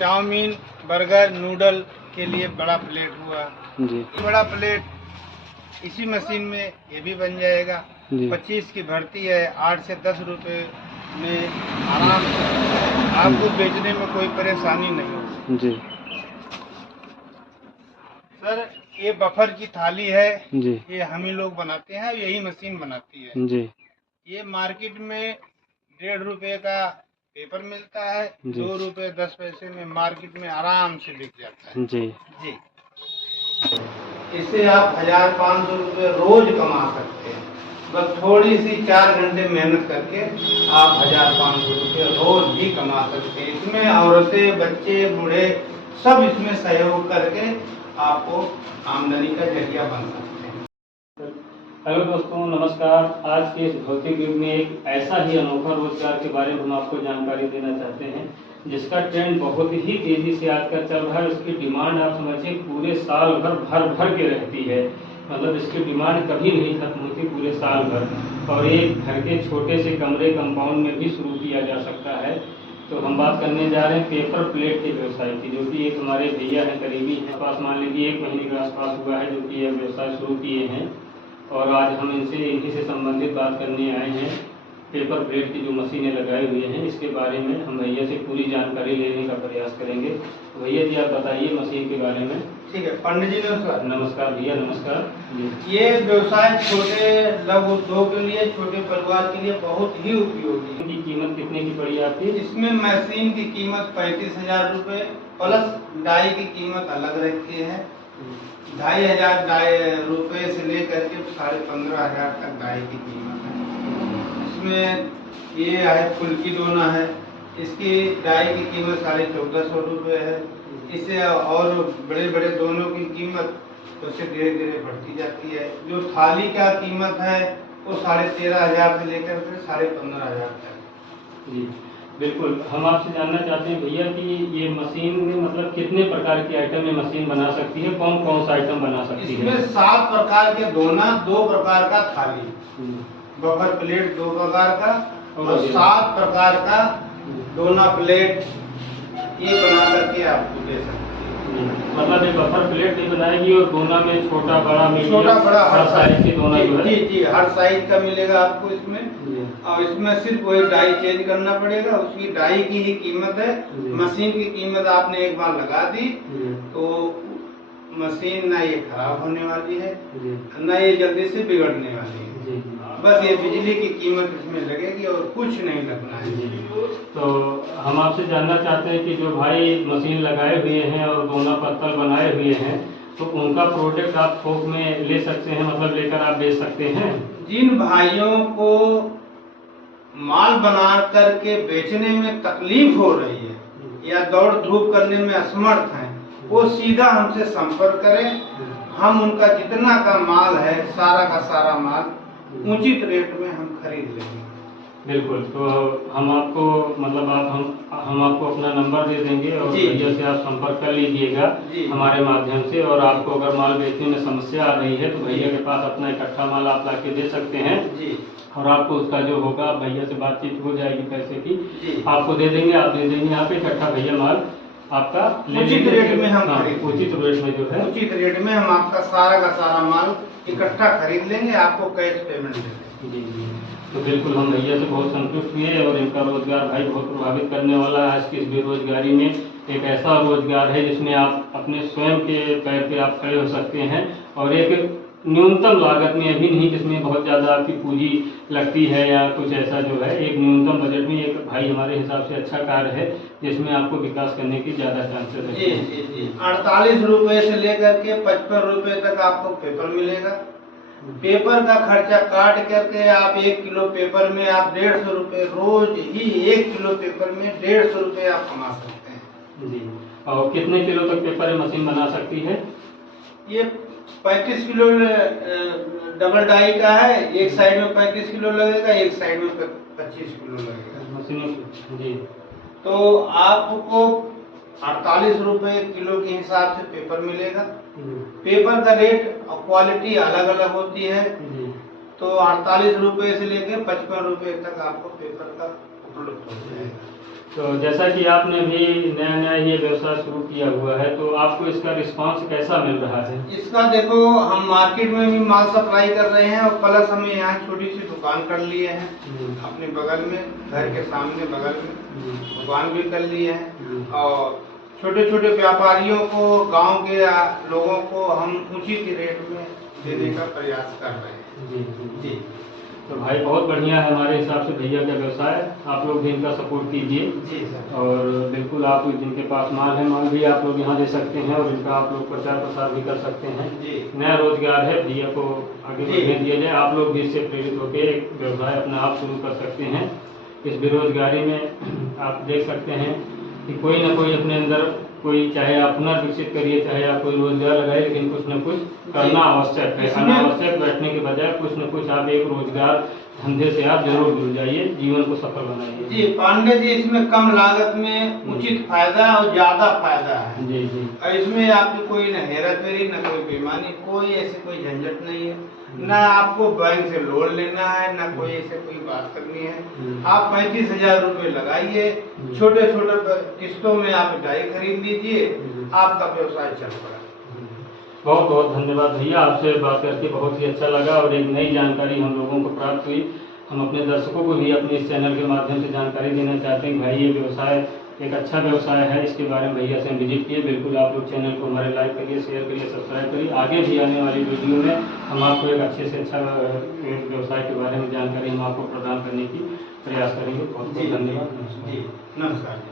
Chowmein, burger, noodle के लिए बड़ा प्लेट हुआ जी। बड़ा प्लेट इसी मशीन में ये भी बन जाएगा। 25 की भर्ती है, 8 से 10 रुपए में आराम से आपको बेचने में कोई परेशानी नहीं होगी जी। सर, ये बफर की थाली है जी। ये हम ही लोग बनाते हैं, यही मशीन बनाती है जी। ये मार्केट में 1.5 रुपए का पेपर मिलता है, 2 रुपए 10 पैसे में मार्केट में आराम से बिक जाता है। जी जी, इससे आप 1500 रुपये रोज कमा सकते हैं। बस थोड़ी सी 4 घंटे मेहनत करके आप 1500 रुपये रोज भी कमा सकते हैं। इसमें औरतें, बच्चे, बूढ़े सब इसमें सहयोग करके आपको आमदनी का जरिया बन सकते हैं। हेलो दोस्तों, नमस्कार। आज के इस भौतिक युग में एक ऐसा ही अनोखा रोजगार के बारे में हम आपको जानकारी देना चाहते हैं जिसका ट्रेंड बहुत ही तेजी से आजकल चल रहा है। उसकी डिमांड आप समझिए पूरे साल भर भर के रहती है। मतलब इसकी डिमांड कभी नहीं खत्म होती पूरे साल भर। और एक घर के छोटे से कमरे कंपाउंड में भी शुरू किया जा सकता है। तो हम बात करने जा रहे हैं पेपर प्लेट के व्यवसाय की, जो कि एक हमारे भैया हैं, करीबी हैं, पास मान लीजिए 1 महीने के आसपास हुआ है जो कि यह व्यवसाय शुरू किए हैं। और आज हम इन्हीं से संबंधित बात करने आए हैं। पेपर प्लेट की जो मशीनें लगाए हुए हैं इसके बारे में हम भैया से पूरी जानकारी लेने का प्रयास करेंगे। तो भैया जी आप बताइए मशीन के बारे में। ठीक है पंडित जी, नमस्कार। नमस्कार भैया, नमस्कार जी। ये व्यवसाय छोटे लघु उद्योग के लिए, छोटे परिवार के लिए बहुत ही उपयोगी है। इनकी कीमत कितने की पड़ी आपकी? इसमें मशीन की कीमत 35,000 रुपये प्लस डाई की कीमत अलग रहती है। 2,500 रुपये से लेकर के 15,500 तक डाई की कीमत है। इसमें ये है फुल्की दोना है, इसकी डाई की कीमत 1,450 रुपये है। इससे और बड़े बड़े दोनों की कीमत उससे धीरे धीरे बढ़ती जाती है। जो थाली का कीमत है वो 13,500 से लेकर के 15,500 तक। जी बिल्कुल। हम आपसे जानना चाहते हैं भैया कि ये मशीन में मतलब कितने प्रकार की आइटम में मशीन बना सकती है, कौन कौन सा आइटम बना सकती है? इसमें 7 प्रकार के दोना, 2 प्रकार का थाली, बफर प्लेट 2 प्रकार का और 7 प्रकार का दोना प्लेट ये बना करके आपको दे सकते हैं। मतलब एक बफर प्लेट भी बनाएगी और दोना में छोटा बड़ा मीडियम छोटा बड़ा हर साइज की दोना जो है। जी जी, हर साइज का मिलेगा आपको इसमें। और इसमें सिर्फ वही डाई चेंज करना पड़ेगा, उसकी डाई की ही कीमत है। मशीन की कीमत आपने एक बार लगा दी तो मशीन ना ये खराब होने वाली है ना ये जल्दी से बिगड़ने वाली है। बस ये बिजली की कीमत इसमें लगेगी और कुछ नहीं लगना है। तो हम आपसे जानना चाहते हैं कि जो भाई मशीन लगाए हुए हैं और दोना पत्तल बनाए हुए हैं तो उनका प्रोडक्ट आप थोक में ले सकते हैं, मतलब लेकर आप बेच सकते हैं। जिन भाइयों को माल बना करके बेचने में तकलीफ हो रही है या दौड़ धूप करने में असमर्थ हैं, वो सीधा हमसे संपर्क करें। हम उनका जितना का माल है सारा का सारा माल उचित रेट में हम खरीद लेंगे। बिल्कुल। तो हम आपको मतलब हम आपको अपना नंबर दे देंगे और भैया से आप संपर्क कर लीजिएगा हमारे माध्यम से। और आपको अगर माल बेचने में समस्या आ रही है तो भैया के पास अपना इकट्ठा माल आप लाके दे सकते हैं जी। और आपको उसका जो होगा भैया से बातचीत हो जाएगी, पैसे की आपको दे देंगे, आप दे देंगे यहाँ पे इकट्ठा भैया माल आपका उचित रेट में हम उचित रेट में जो है उचित रेट में हम आपका सारा का सारा माल इकट्ठा खरीद लेंगे, आपको कैश पेमेंट दे देंगे। जी जी। तो बिल्कुल हम भैया से बहुत संतुष्ट हुए और इनका रोजगार भाई बहुत प्रभावित करने वाला है। आज की इस बेरोजगारी में एक ऐसा रोजगार है जिसमें आप अपने स्वयं के पैर पे आप खड़े हो सकते हैं और एक न्यूनतम लागत में, अभी नहीं जिसमें बहुत ज़्यादा आपकी पूंजी लगती है या कुछ ऐसा जो है, एक न्यूनतम बजट में एक भाई हमारे हिसाब से अच्छा कार्य है जिसमें आपको विकास करने की ज़्यादा चांसेस है। जी जी जी। 48 रुपये से लेकर के 55 रुपये तक आपको पेपर मिलेगा। पेपर का खर्चा काट करके आप 1 किलो पेपर में आप 150 रुपये रोज ही 1 किलो पेपर में 150 रुपये आप कमा सकते हैं जी। और कितने किलो तक पेपर मशीन बना सकती है? ये 35 किलो डबल डाई का है। एक साइड में 35 किलो लगेगा, एक साइड में 25 किलो लगेगा मशीन जी। तो आपको 48 रुपये किलो के हिसाब से पेपर मिलेगा। पेपर का रेट और क्वालिटी अलग अलग होती है तो 48 रुपये से लेकर 55 रुपये तक आपको पेपर का उपलब्ध हो जाएगा। तो जैसा कि आपने भी नया नया ये व्यवसाय शुरू किया हुआ है, तो आपको इसका रिस्पांस कैसा मिल रहा है? इसका देखो, हम मार्केट में भी माल सप्लाई कर रहे हैं और प्लस हमें यहाँ छोटी सी दुकान कर लिए हैं अपने बगल में, घर के सामने बगल में दुकान भी कर लिए हैं। और छोटे छोटे व्यापारियों को, गांव के लोगों को हम उचित रेट में देने का प्रयास कर रहे हैं। जी जी जी। तो भाई बहुत बढ़िया है हमारे हिसाब से भैया का व्यवसाय, आप लोग भी इनका सपोर्ट कीजिए। जी सर। और बिल्कुल आप जिनके पास माल है, माल भी आप लोग यहाँ दे सकते हैं और इनका आप लोग प्रचार प्रसार भी कर सकते हैं। जी। नया रोजगार है, भैया को आगे बढ़ने दिया जाए, आप लोग भी इससे प्रेरित होकर एक व्यवसाय अपना आप शुरू कर सकते हैं। इस बेरोजगारी में आप देख सकते हैं कि कोई ना कोई अपने अंदर, कोई चाहे आप हुनर विकसित करिए, चाहे आप कोई रोजगार लगाए, लेकिन कुछ न कुछ करना आवश्यक है। अनावश्यक बैठने के बजाय कुछ न कुछ आप एक रोजगार धंधे से आप जरूर जुड़ जाइए, जीवन को सफल बनाइए। जी पांडे जी, इसमें कम लागत में उचित फायदा और ज्यादा फायदा है। जी जी। और इसमें आपकी कोई न हेरा फेरी, न कोई बेईमानी, कोई ऐसी कोई झंझट नहीं है। ना आपको बैंक से लोन लेना है, ना कोई ऐसे कोई बात करनी है। आप 35,000 रुपये लगाइए, छोटे छोटे किस्तों में आप डाई खरीद लीजिए, आपका व्यवसाय चल पड़ा। बहुत बहुत धन्यवाद भैया, आपसे बात करके बहुत ही अच्छा लगा और एक नई जानकारी हम लोगों को प्राप्त हुई। हम अपने दर्शकों को भी अपने इस चैनल के माध्यम से जानकारी देना चाहते हैं। भाई ये व्यवसाय एक अच्छा व्यवसाय है, इसके बारे में भैया से विजिट किए। बिल्कुल आप लोग चैनल को हमारे लाइक करिए, शेयर करिए, सब्सक्राइब करिए। आगे भी आने वाली वीडियो में हम आपको एक अच्छे से अच्छा व्यवसाय के बारे में जानकारी हम आपको प्रदान करने की प्रयास करेंगे। बहुत बहुत धन्यवाद। जी नमस्कार।